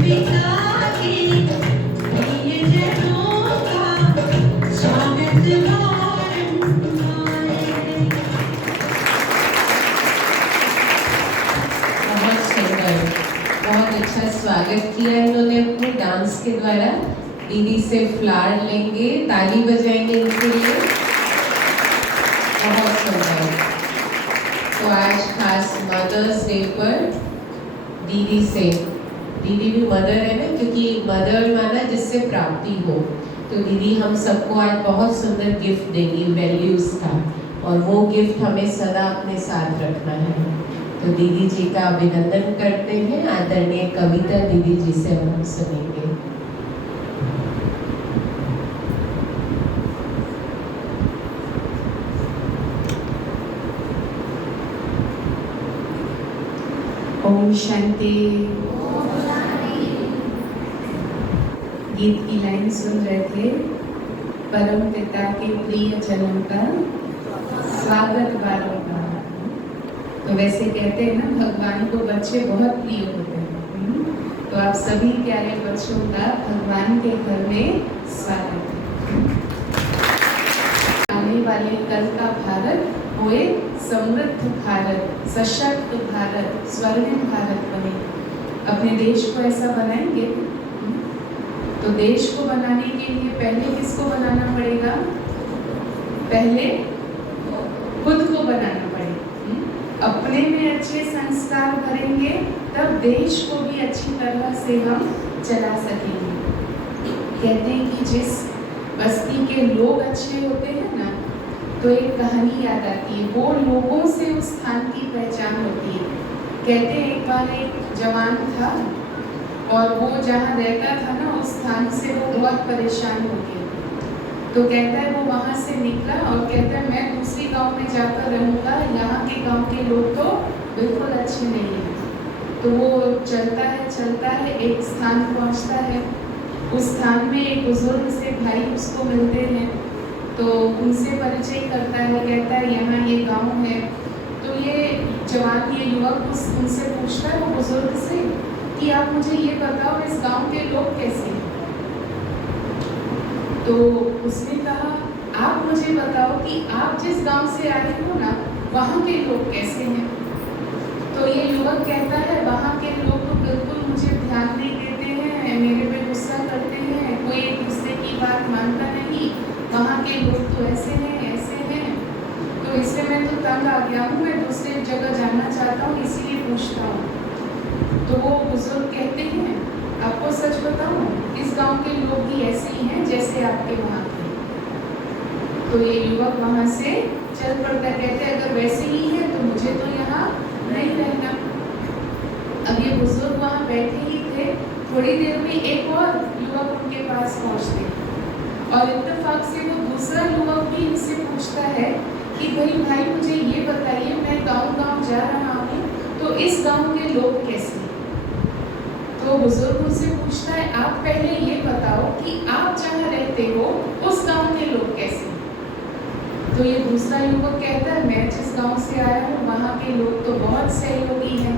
बहुत अच्छा स्वागत किया इन्होंने अपने डांस के द्वारा। दीदी से फ्लावर लेंगे, ताली बजाएंगे इनके लिए। बहुत सुंदर। तो आज खास मदर्स डे पर दीदी से, दीदी भी मदर है ना, क्योंकि मदर माना जिससे प्राप्ति हो। तो दीदी हम सबको आज बहुत सुंदर गिफ्ट देंगी वैल्यूज का, और वो गिफ्ट हमें सदा अपने साथ रखना है। तो दीदी जी का अभिनंदन करते हैं। आदरणीय कविता दीदी जी से हम सुनेंगे। ओम शांति। गीत की लाइन सुन रहे थे। परम पिता के प्रिय जनों का स्वागत बारंबार। तो वैसे कहते हैं ना, भगवान को बच्चे बहुत प्रिय होते हैं। तो आप सभी प्यारे बच्चों का भगवान के घर में स्वागत है। आने वाले कल का भारत होए समृद्ध भारत, सशक्त भारत, स्वर्णिम भारत बने। अपने देश को ऐसा बनाएंगे। तो देश को बनाने के लिए पहले किसको बनाना पड़ेगा? पहले खुद को बनाना पड़ेगा। अपने में अच्छे संस्कार भरेंगे तब देश को भी अच्छी तरह से हम चला सकेंगे। कहते हैं कि जिस बस्ती के लोग अच्छे होते हैं ना, तो एक कहानी याद आती है। वो लोगों से उस स्थान की पहचान होती है। कहते हैं एक बार एक जवान था और वो जहाँ रहता था ना, उस स्थान से वो बहुत परेशान हो गया। तो कहता है वो वहाँ से निकला और कहता है मैं दूसरी गांव में जाकर रहूँगा, यहाँ के गांव के लोग तो बिल्कुल अच्छे नहीं हैं। तो वो चलता है, एक स्थान पहुँचता है। उस स्थान में एक बुजुर्ग से भाई उसको मिलते हैं। तो उनसे परिचय करता है, कहता है यहाँ ये गांव है। तो ये जवान, ये युवक उनसे पूछता है वो बुजुर्ग से कि आप मुझे ये बताओ इस गांव के लोग कैसे हैं। तो उसने कहा आप मुझे बताओ कि आप जिस गांव से आए हो ना, वहाँ के लोग कैसे हैं। तो ये युवक कहता है वहाँ के लोग तो बिल्कुल मुझे ध्यान नहीं देते हैं, मेरे पे गुस्सा करते हैं, कोई एक दूसरे की बात मानता नहीं, वहाँ के लोग तो ऐसे हैं ऐसे हैं। तो इससे मैं तो तंग आ गया हूँ, मैं दूसरी जगह जाना चाहता हूँ, इसीलिए पूछता हूँ। तो वो बुजुर्ग कहते हैं आपको सच बताऊं, इस गांव के लोग भी ऐसे ही हैं जैसे आपके वहाँ के। तो ये युवक वहाँ से चल पड़ता है। कहते हैं अगर वैसे ही है तो मुझे तो यहाँ नहीं रहना। अब ये बुजुर्ग वहाँ बैठे ही थे। थोड़ी देर में एक और युवक उनके पास पहुँचते और इत्तेफाक से वो दूसरा युवक भी इनसे पूछता है कि भाई मुझे ये बताइए, मैं गाँव जा रहा हूँ, तो इस गाँव के लोग कैसे। तो बुजुर्ग उनसे पूछता है आप पहले ये बताओ कि आप जहाँ रहते हो उस गांव के लोग कैसे। तो ये दूसरा युवक कहता है मैं जिस गांव से आया हूँ वहाँ के लोग तो बहुत सहयोगी हैं,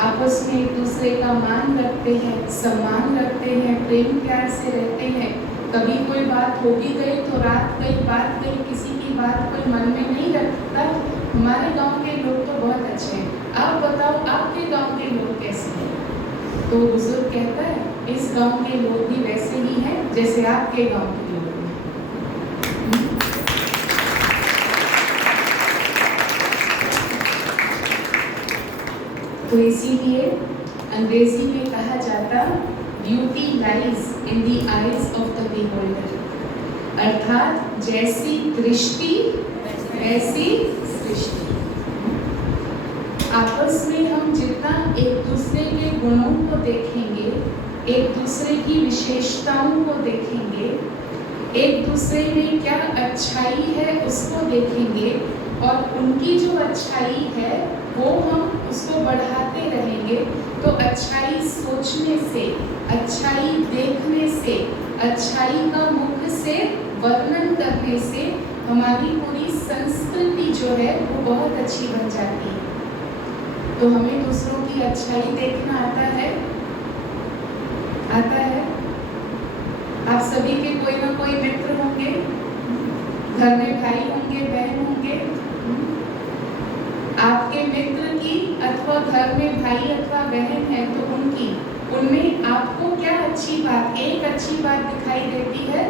आपस में एक दूसरे का मान रखते हैं, सम्मान रखते हैं, प्रेम प्यार से रहते हैं। कभी कोई बात हो भी गई तो रात गई बात गई, किसी की बात कोई मन में नहीं रखता। हमारे गाँव के लोग तो बहुत अच्छे हैं, आप बताओ आपके गाँव के लोग कैसे हैं। तो बुजुर्ग कहता है इस गांव के लोग भी वैसे ही हैं जैसे आपके गांव के लोग हैं। तो इसीलिए अंग्रेजी में कहा जाता beauty lies in the eyes of the beholder, अर्थात जैसी दृष्टि वैसी सृष्टि। आपस में हम जितना एक दूसरे के गुणों को देखेंगे, एक दूसरे की विशेषताओं को देखेंगे, एक दूसरे में क्या अच्छाई है उसको देखेंगे और उनकी जो अच्छाई है वो हम उसको बढ़ाते रहेंगे, तो अच्छाई सोचने से, अच्छाई देखने से, अच्छाई का मुख से वर्णन करने से हमारी पूरी संस्कृति जो है वो बहुत अच्छी बन जाती है। तो हमें दूसरों की अच्छाई देखना आता है। आता है? आप सभी के कोई ना कोई मित्र होंगे, घर में भाई होंगे, बहन होंगे। आपके मित्र की अथवा घर में भाई अथवा बहन है तो उनमें आपको क्या अच्छी बात, एक अच्छी बात दिखाई देती है?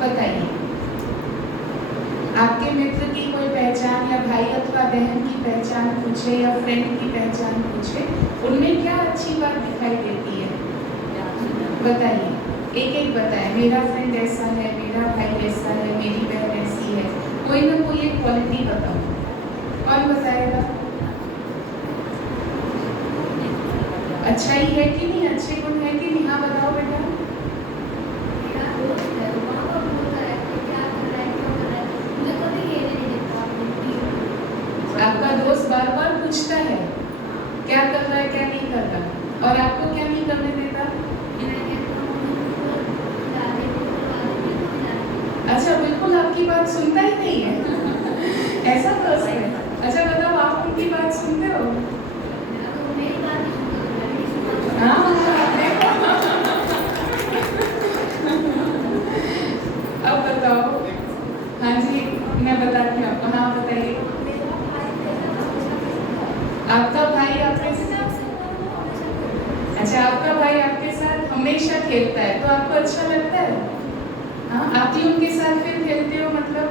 बताइए। आपके मित्र की कोई पहचान या भाई अथवा बहन की पहचान पूछे या फ्रेंड की पहचान पूछे, उनमें क्या अच्छी बात दिखाई देती है? बताइए, एक एक बताएं। मेरा फ्रेंड ऐसा है, मेरा भाई ऐसा है, मेरी बहन ऐसी है। कोई ना कोई एक क्वालिटी बताओ। कौन बताएगा? अच्छाई है कि नहीं, अच्छे गुण है कि नहीं? हाँ बताओ बेटा। आपका दोस्त बार बार पूछता है क्या कर रहा है, क्या नहीं कर रहा, और आपको क्या नहीं करने देता? अच्छा, बिल्कुल आपकी बात सुनता ही नहीं है। ऐसा दोस्त है? अच्छा बताओ, आप उनकी बात सुनते हो? हाँ, अब बताओ। हाँ जी, मैं बताती हूँ आपको। हाँ बताइए। आपका भाई आपके साथ, अच्छा आपका भाई आपके साथ हमेशा खेलता है तो आपको अच्छा लगता है? हाँ, आप ही उनके साथ फिर खेलते हो मतलब?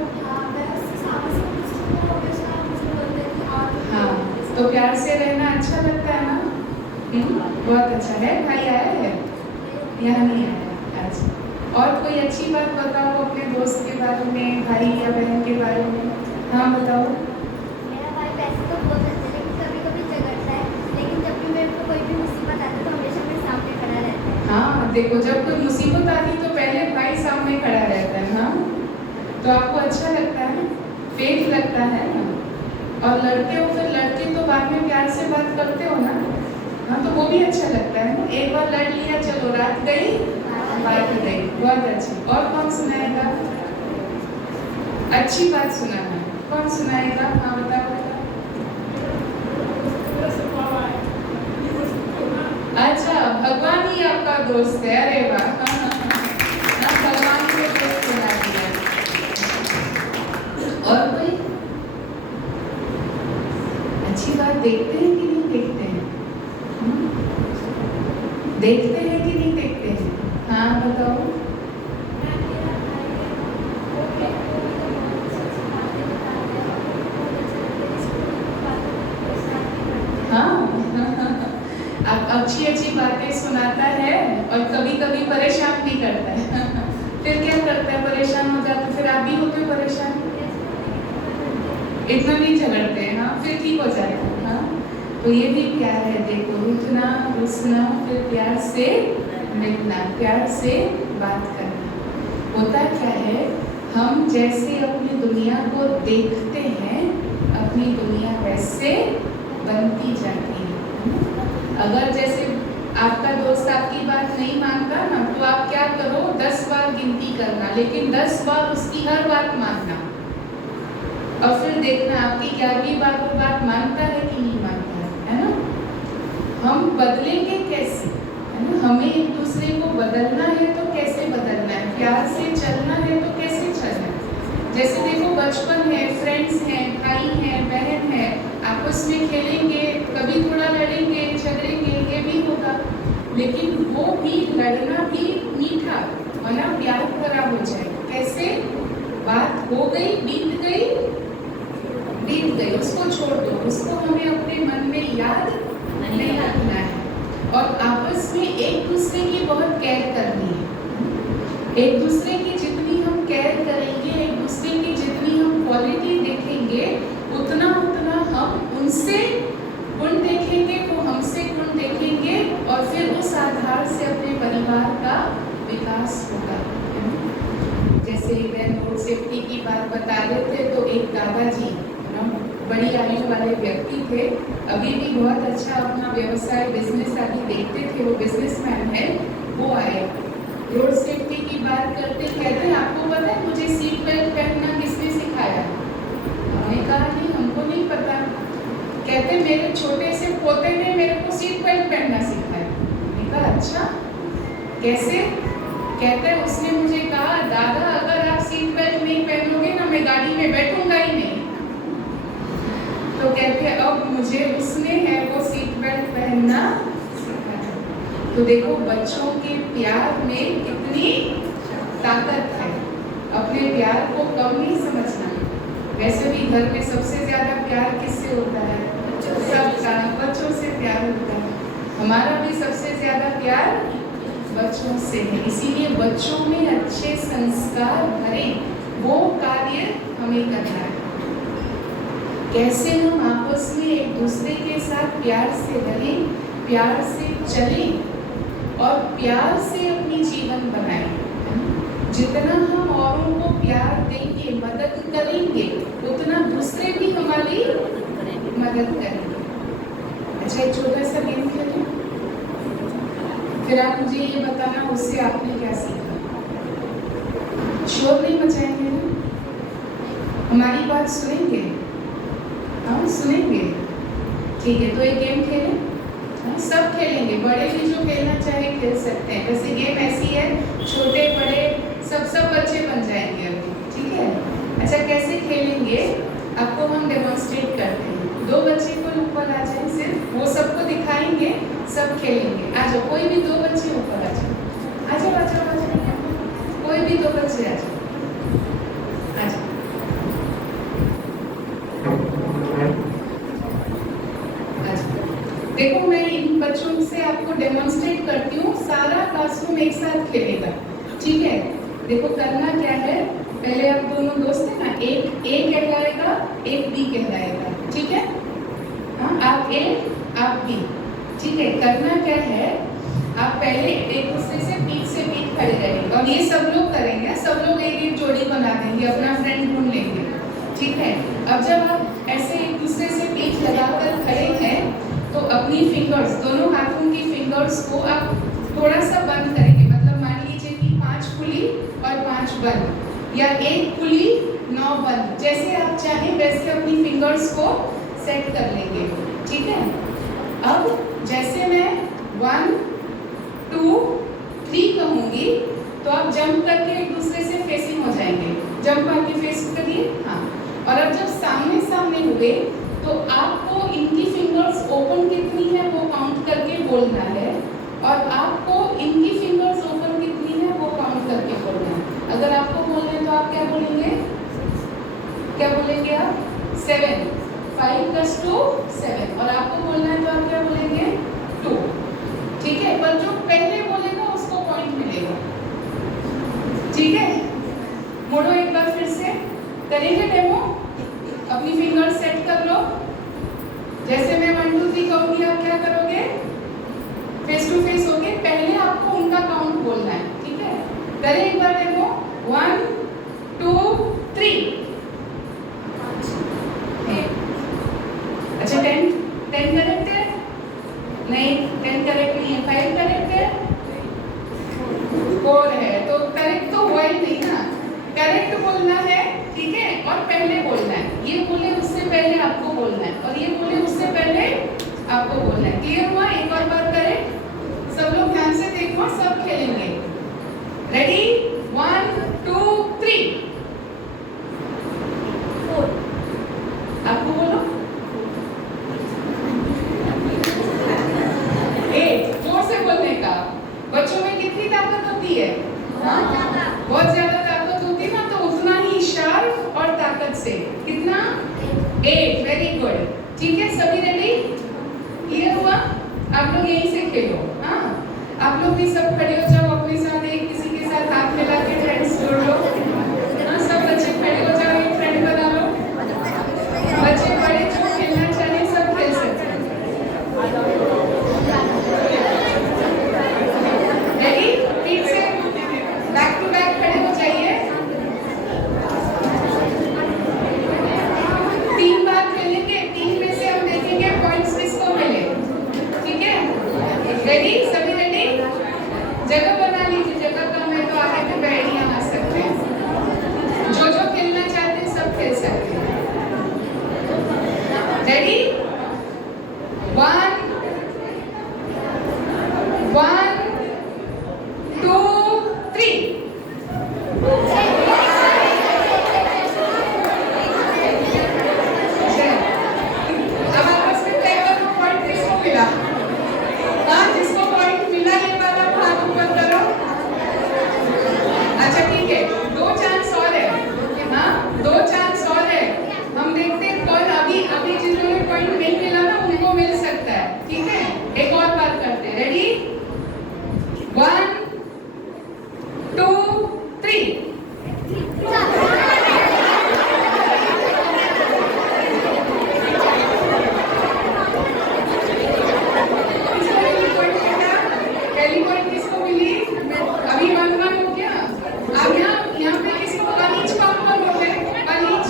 हाँ, तो प्यार से रहना अच्छा लगता है ना? बहुत अच्छा है। भाई आया है? यहाँ नहीं आया। अच्छा, और कोई अच्छी बात बताओ अपने दोस्त के बारे में, भाई या बहन के बारे में। हाँ बताओ। मेरा भाई वैसे तो बहुत अच्छा है, लेकिन कभी-कभी झगड़ता है, लेकिन जब भी मेरे को कोई भी मुसीबत आती है तो हमेशा मेरे सामने खड़ा रहता है। हाँ देखो, जब कोई मुसीबत आती तो पहले भाई सामने खड़ा रहता है। हाँ, तो आपको अच्छा लगता है, फेक लगता है ना? और लड़के हो, फिर लड़के तो बाद में प्यार से बात करते हो ना? हाँ, तो वो भी अच्छा लगता है ना? एक बार लड़ लिया, चलो रात गई बात गई। बहुत अच्छी। और कौन सुनाएगा? अच्छी बात सुनाना है, कौन सुनाएगा? हाँ बताओ। अच्छा, भगवान ही आपका दोस्त है? अरे वाह, हाँ, भगवान को दोस्त बना दिया। और कोई अच्छी बात देखते हैं कि नहीं देखते हैं? देखते हैं कि नहीं देखते हैं? हाँ बताओ। हाँ, आप अच्छी अच्छी बातें सुनाता है और कभी कभी परेशान भी करता है। फिर क्या करता है? परेशान हो जाते, फिर आप भी होते परेशान? इतना नहीं झगड़ते हैं? हाँ, फिर ठीक हो जाता है। हाँ, तो ये भी प्यार है। देखो, रुकना, रुसना, फिर प्यार से मिलना, प्यार से बात करना। होता क्या है, हम जैसे अपनी दुनिया को देखते हैं, अपनी दुनिया वैसे बनती जाती है। अगर जैसे आपका दोस्त आपकी बात नहीं मानता ना, तो आप क्या करो, 10 बार गिनती करना, लेकिन 10 बार उसकी हर बात मानना, और फिर देखना आपकी 11वीं बार वो बात मानता है कि नहीं मानता है ना? हम बदलेंगे कैसे, है ना? हमें एक दूसरे को बदलना है तो कैसे बदलना है? प्यार से चलना है तो कैसे चलना है? जैसे देखो, बचपन है, फ्रेंड्स हैं, भाई हैं, बहन है, आपस में खेलेंगे, कभी थोड़ा लड़ेंगे, झगड़ेंगे, ये भी होगा, लेकिन वो भी लड़ना भी मीठा, वरना प्यार भरा हो जाए। कैसे? बात हो गई, बीत गई, उसको छोड़ दो, उसको हमें अपने मन में याद नहीं रखना है, और आपस में एक दूसरे की बहुत केयर करनी है। एक दूसरे की जितनी हम केयर करेंगे, एक दूसरे की जितनी हम क्वालिटी देखेंगे, उतना हम उनसे गुण देखेंगे, वो हमसे गुण देखेंगे, और फिर उस आधार से अपने परिवार का विकास होगा। जैसे मैं रोड सेफ्टी की बात बता रहे थे, तो एक दादाजी बड़ी आयु वाले व्यक्ति थे, अभी भी बहुत अच्छा अपना व्यवसाय, बिजनेस आदि देखते थे, वो बिजनेसमैन है। वो आए, रोड सेफ्टी की बात करते, कहते हैं आपको पता है मुझे सीट बेल्ट पहनना किसने सिखाया? हमने कहा नहीं, हमको नहीं पता। कहते मेरे छोटे से पोते ने मेरे को सीट बेल्ट पहनना सिखाया। हमने कहा अच्छा, कैसे? कहते हैं उसने मुझे कहा, दादा अगर आप सीट बेल्ट नहीं पहनोगे ना मैं गाड़ी में बैठूंगा ही नहीं। तो कहते हैं अब मुझे उसने है वो सीट बेल्ट पहनना सिखाया। तो देखो बच्चों के प्यार में कितनी ताकत है। अपने प्यार को कम नहीं समझना। वैसे भी घर में सबसे ज्यादा प्यार किससे होता है? सबका बच्चों से प्यार होता है। हमारा भी सबसे ज्यादा प्यार बच्चों से है। इसीलिए बच्चों में अच्छे संस्कार भरे वो कार्य हमें करना है। कैसे हम आपस में एक दूसरे के साथ प्यार से रहें, प्यार से चलें और प्यार से अपनी जीवन बनाएं। जितना हम औरों को प्यार देंगे, मदद करेंगे, उतना दूसरे भी हमारी मदद करेंगे। अच्छा एक छोटा सा गेम खेलें, फिर आप मुझे ये बताना उससे आपने क्या सीखा। शोर नहीं मचाएंगे ना? हमारी बात सुनेंगे? हाँ सुनेंगे। ठीक है, तो एक गेम खेलें। हाँ, सब खेलेंगे, बड़े भी जो खेलना चाहे खेल सकते हैं। वैसे गेम ऐसी है, छोटे बड़े सब बच्चे बन जाएंगे अभी। ठीक है, अच्छा कैसे खेलेंगे आपको हम डेमोन्स्ट्रेट करते हैं। दो बच्चे को ऊपर आ जाए, सिर्फ वो सबको दिखाएंगे, सब खेलेंगे। आ जाओ, कोई भी दो बच्चे ऊपर आ जाओ। आ जाओ आ जाओ आ जाओ, कोई भी दो बच्चे आ जाओ, आ जाओ। देखो मैं इन बच्चों से आपको डेमोन्स्ट्रेट करती हूँ, सारा क्लासरूम एक साथ खेलेगा। ठीक है, देखो करना क्या है, पहले आप दोनों दोस्त हैं ना, एक ए कहलाएगा, एक बी कहलाएगा। ठीक है, हाँ आप ए आप बी। ठीक है, करना क्या है, आप पहले एक दूसरे से पीठ खड़े रहेंगे और ये सब लोग करेंगे, सब लोग एक एक जोड़ी बना देंगे, अपना फ्रेंड ढूंढ लेंगे। ठीक है, अब जब आप ऐसे एक दूसरे से पीठ लगाकर खड़े हैं तो अपनी फिंगर्स, दोनों हाथों की फिंगर्स को आप थोड़ा सा बंद करेंगे। मतलब मान लीजिए कि 5 खुली और 5 बंद, या 1 खुली 9 बंद, जैसे आप चाहें वैसे अपनी फिंगर्स को सेट कर लेंगे। ठीक है, अब जैसे मैं 1 2 3 कहूँगी तो आप जंप करके एक दूसरे से फेसिंग हो जाएंगे। जंप करके फेस करिए। हाँ, और अब जब सामने सामने हुए तो आपको इनकी फिंगर्स ओपन कितनी है वो काउंट करके बोलना है, और आपको इनकी फिंगर्स ओपन कितनी है वो काउंट करके बोलना है। अगर आपको बोलना है तो आप क्या बोलेंगे? क्या बोलेंगे आप? 7, 5 + 2 7, और आपको बोलना है तो आप क्या बोलेंगे? 2। ठीक है, पर जो पहले बोलेगा उसको पॉइंट मिलेगा। ठीक है, मुड़ो एक बार फिर से करेंगे डेमो। अपनी फिंगर सेट कर लो। जैसे मैं 1 2 3 कहूँगी आप क्या करोगे? फेस टू फेस होगे, पहले आपको उनका काउंट बोलना है। ठीक है, करें एक बार डेमो। 1 2 3। अच्छा 10 करेक्ट है? नहीं 10 करेक्ट नहीं है। 5 करेक्ट है? 4 है, तो करेक्ट तो हुआ ही नहीं ना। करेक्ट बोलना है, ठीक है, और पहले बोलना है। ये बोले उससे पहले आपको बोलना है, और ये बोले उससे पहले आपको बोलना है। क्लियर हुआ? एक और बार करें, सब लोग ध्यान से देखो, सब खेलेंगे। रेडी? 1 2 3। 4। आपको बोलो 8। 4 से बोलने का। बच्चों में कितनी ताकत होती है? बहुत ज्यादा ताकत होती है ना, तो उतना ही शार्प और ताकत से। कितना? 8। Very good. ठीक है, सभी रेडी? क्लियर हुआ? आप लोग यहीं से खेलो। हाँ, आप लोग भी सब खड़े हो जाओ, अपने साथ एक किसी के साथ हाथ मिला के फ्रेंड्स जोड़ लो। हाँ, सब बच्चे खड़े हो जाओ, एक फ्रेंड बना लो। बच्चे बड़े जो खेलना चाहे सब खेल सकते हैं। रेडी? फिर से बैक टू बैक खड़े हो जाइए। 3 बार खेलेंगे, 3 में से हम देखेंगे पॉइंट्स किसको मिले। ठीक है, रेडी? सभी रेडी? पहली पॉइंट किसको मिली? अभी 1-1 हो गया। अब यहाँ पे किसको 1 ईच कौन बोलते हैं? 1 ईच।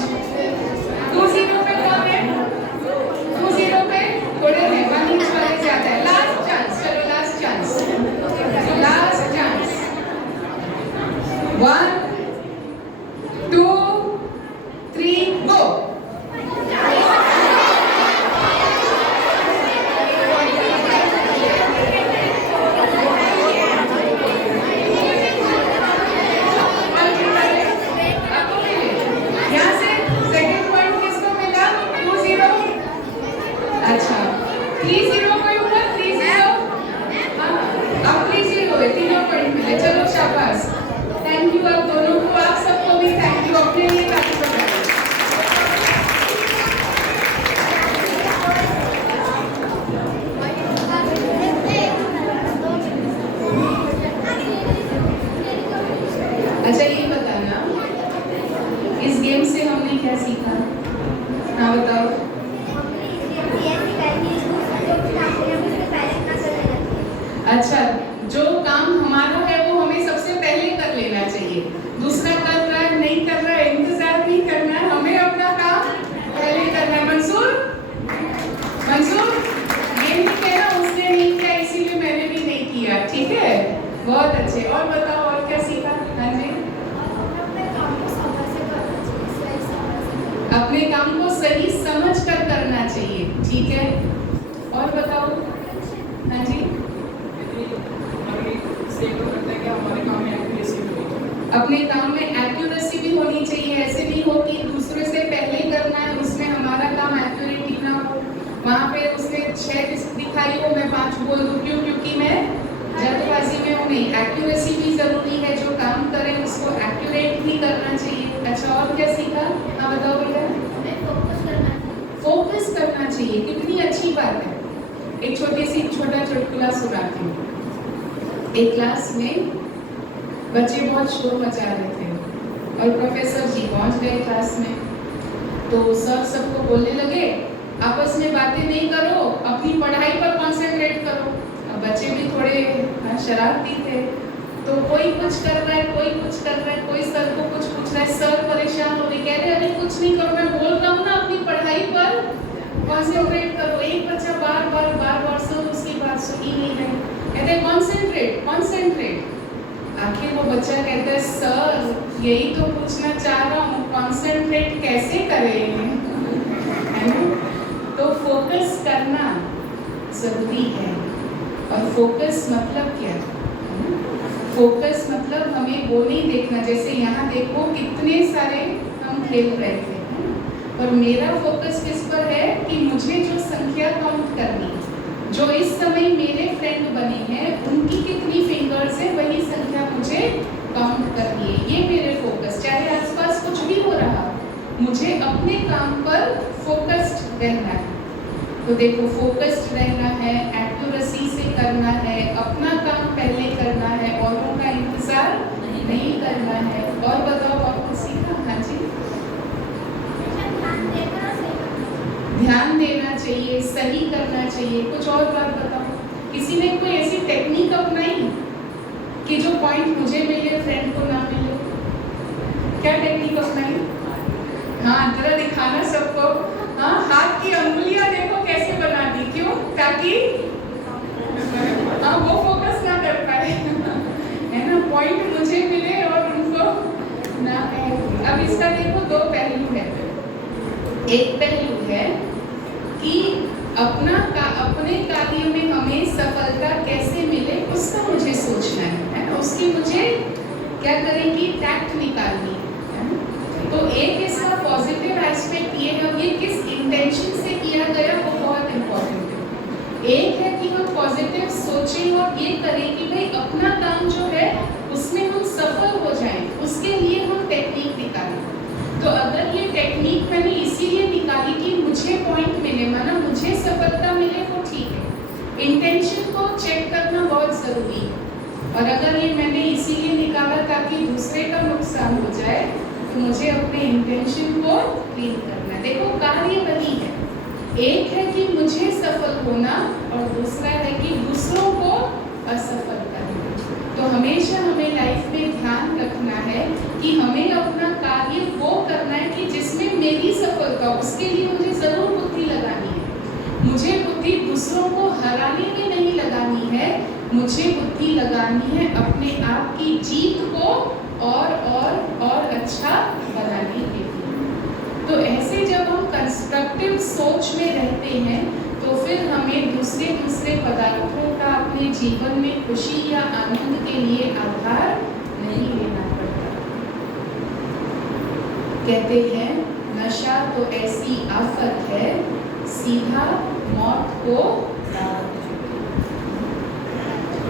2-0 पे कौन है? 2-0 पे थोड़े हैं, 1 ईच वाले ज्यादा है। लास्ट चांस, चलो लास्ट चांस, लास्ट चांस। 1 2 3 गो। यहाँ से सेकंड पॉइंट किसको मिला? 2-0। अच्छा 3-0 कोई हुआ? 3-0। हाँ अब 3-0 है, तीनों पॉइंट मिले। चलो शाबाश, थैंक यू आप दोनों को, आप सबको भी थैंक यू अपने लिए ताली बजाएं। अच्छा ये बताना, इस गेम से हमने क्या सीखा? हाँ बताओ। अच्छा, जो काम हमारा है वो हमें सबसे पहले कर लेना चाहिए। दूसरा कर रहा है, नहीं कर रहा है, इंतजार नहीं करना है, हमें अपना काम पहले करना है। मंसूर, मंसूर ये नहीं कहना उसने नहीं किया इसीलिए मैंने भी नहीं किया, ठीक है? बहुत अच्छे। और बताओ और क्या सीखा? हाँ जी, अपने काम को सही समझ कर करना चाहिए, ठीक है? और बताओ। हाँ जी, अपने काम में एक्यूरेसी भी होनी चाहिए। ऐसे नहीं हो कि दूसरे से पहले करना है, उसमें हमारा काम एक्यूरेट ही ना हो। वहाँ पे उसने 6 दिखाई हो, मैं 5 बोल दूँ, क्यों? क्योंकि मैं जल्दबाजी में हूँ। नहीं, एक्यूरेसी भी जरूरी है। जो काम करें उसको एक्यूरेट भी करना चाहिए। अच्छा और क्या सीखा? हाँ बताओ भैया। फोकस करना चाहिए, कितनी अच्छी बात है। एक छोटा चुटकुला सुनाती हूँ। एक क्लास में बच्चे बहुत शोर मचा रहे थे और प्रोफेसर जी पहुंच गए क्लास में। तो सर सबको बोलने लगे, आपस में बातें नहीं करो, अपनी पढ़ाई पर कंसंट्रेट करो। अब बच्चे भी थोड़े शरारती थे, तो कोई कुछ कर रहा है, कोई कुछ कर रहा है, कोई सर को कुछ पूछ रहा है। सर परेशान हो गए, कह रहे अरे कुछ नहीं करो, मैं बोल रहा हूँ ना अपनी पढ़ाई पर कंसंट्रेट करो। एक बच्चा बार बार सर उसकी बात सुन ही नहीं रहे, कहते हैं कंसंट्रेट कंसंट्रेट। आखिर वो बच्चा कहता है सर यही तो पूछना चाह रहा हूँ, कंसंट्रेट कैसे करें? है ना? तो फोकस करना जरूरी है। और फोकस मतलब क्या? फोकस मतलब हमें वो नहीं देखना, जैसे यहाँ देखो कितने सारे हम खेल रहे थे, और मेरा फोकस किस पर है कि मुझे जो संख्या काउंट करनी, जो इस समय मेरे फ्रेंड बने हैं उनकी कितनी फिंगर्स है वही संख्या मुझे काउंट करनी है। ये मेरे फोकस, चाहे आसपास कुछ भी हो रहा, मुझे अपने काम पर फोकस्ड रहना है। तो देखो फोकस्ड रहना है, एक्यूरेसी से करना है, अपना काम पहले करना है, औरों का इंतजार नहीं करना है। और बताओ और कुछ सीखा? हाँ जी, ध्यान देना चाहिए, सही करना चाहिए। कुछ और बात बताओ। किसी ने कोई ऐसी टेक्निक अपनाई कि जो पॉइंट मुझे मिले फ्रेंड को ना मिले? क्या टेक्निक अपनाई? हाँ जरा दिखाना सबको। हाँ हाथ की अंगुलियां देखो कैसे बना दी, क्यों? ताकि हाँ वो फोकस ना कर पाए, है ना? पॉइंट मुझे मिले और उनको ना मिले। अब इसका देखो 2 पहलू है। एक पहलू है कि अपने कार्य में हमें सफलता कैसे मिले उसका मुझे सोचना है ना? उसकी मुझे क्या करेंगी, टैक्ट निकालनी है ना? तो एक इसका पॉजिटिव एस्पेक्ट ये है, ये किस इंटेंशन से किया गया वो बहुत इम्पोर्टेंट है। एक है कि हम पॉजिटिव सोचें और ये करें कि भाई अपना काम जो है उसमें हम सफल हो जाएं, उसके लिए हम टेक्निक निकालें। तो अगर ये टेक्निक मैंने इसीलिए निकाली कि मुझे पॉइंट मिले, माना मुझे सफलता मिले, वो ठीक है। इंटेंशन को चेक करना बहुत ज़रूरी है। और अगर ये मैंने इसीलिए निकाला ताकि दूसरे का नुकसान हो जाए, तो मुझे अपने इंटेंशन को क्लीन करना है। देखो कार्य वही है, एक है कि मुझे सफल होना और दूसरा है कि दूसरों को असफलता है। तो हमेशा हमें लाइफ में ध्यान रखना है कि हमें अपना कार्य वो करना है कि जिसमें मेरी सफलता हो। उसके लिए मुझे जरूर बुद्धि लगानी है। मुझे बुद्धि दूसरों को हराने में नहीं लगानी है, मुझे बुद्धि लगानी है अपने आप की जीत को और अच्छा बनाने के लिए। तो ऐसे जब हम कंस्ट्रक्टिव सोच में रहते हैं तो फिर हमें दूसरे पदार्थों का अपने जीवन में खुशी या आनंद के लिए आधार नहीं लेना पड़ता। कहते हैं नशा तो ऐसी आफत है, सीधा मौत को दावत देती।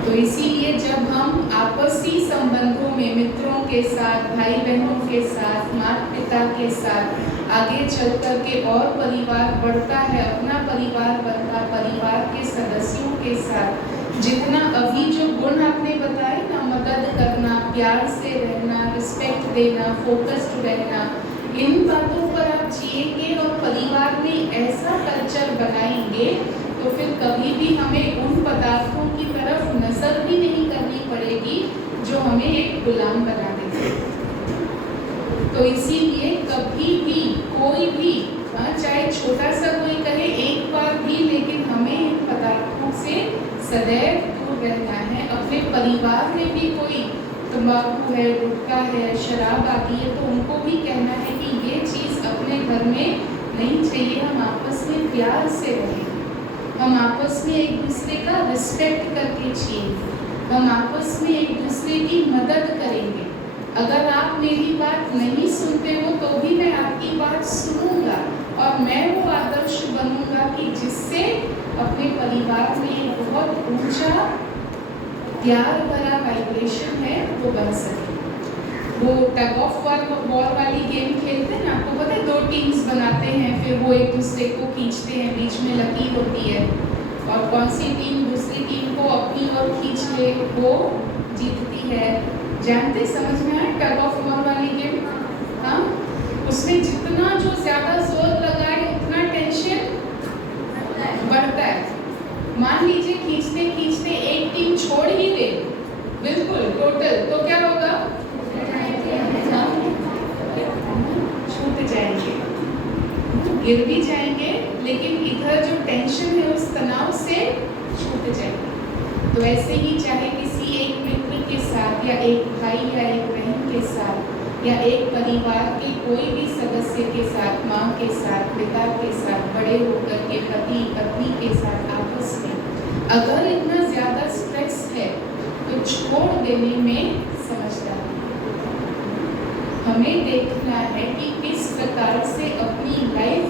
तो इसीलिए जब हम आपसी संबंधों में मित्रों के साथ, भाई बहनों के साथ, माता पिता के साथ आगे चल कर के और परिवार बढ़ता है, अपना परिवार बनता, परिवार के सदस्यों के साथ जितना अभी जो गुण आपने बताए ना, मदद करना, प्यार से रहना, रिस्पेक्ट देना, फोकस्ड रहना, इन बातों पर आप जिएंगे और परिवार में ऐसा कल्चर बनाएंगे तो फिर कभी भी हमें उन पदार्थों की तरफ नजर भी नहीं करनी पड़ेगी जो हमें एक गुलाम बना देते। तो इसीलिए कभी भी कोई भी चाहे छोटा सा कोई कहे एक बार भी, लेकिन हमें इन पदार्थों से सदैव दूर रहना है। अपने परिवार में भी कोई तंबाकू है, गुटखा है, शराब आदि है तो उनको भी कहना है कि ये चीज़ अपने घर में नहीं चाहिए। हम आपस में प्यार से रहें, हम आपस में एक दूसरे का रिस्पेक्ट करके जिएंगे, हम आपस में एक दूसरे की मदद करेंगे। अगर आप मेरी बात नहीं सुनते हो तो भी मैं आपकी बात सुनूंगा और मैं वो आदर्श बनूंगा कि जिससे अपने परिवार में एक बहुत ऊंचा प्यार भरा वाइब्रेशन है वो बन सके। वो टग ऑफ वॉर वाली गेम खेलते हैं ना, आपको पता है 2 टीम्स बनाते हैं, फिर वो एक दूसरे को खींचते हैं, बीच में लकीर होती है और कौन सी टीम दूसरी टीम को अपनी ओर खींच ले वो जीतती है। जानते, समझ में आए टग ऑफ वॉर वाली गेम? हाँ, उसमें जितना जो ज्यादा जोर लगाए उतना टेंशन बढ़ता है। मान लीजिए खींचते खींचते एक टीम छोड़ ही दे बिल्कुल टोटल, तो क्या होगा? छूट जाएंगे, गिर भी जाएंगे, लेकिन इधर जो टेंशन है उस तनाव से छूट जाएंगे। तो ऐसे ही चाहे किसी एक मित्र के साथ या एक भाई या एक बहन के साथ या एक परिवार के कोई भी सदस्य के साथ, माँ के साथ, पिता के साथ, बड़े होकर के पति पत्नी के साथ आपस में अगर इतना ज़्यादा स्ट्रेस है तो छोड़ देने में समझदारी। हमें देखना है कि किस प्रकार से अपनी लाइफ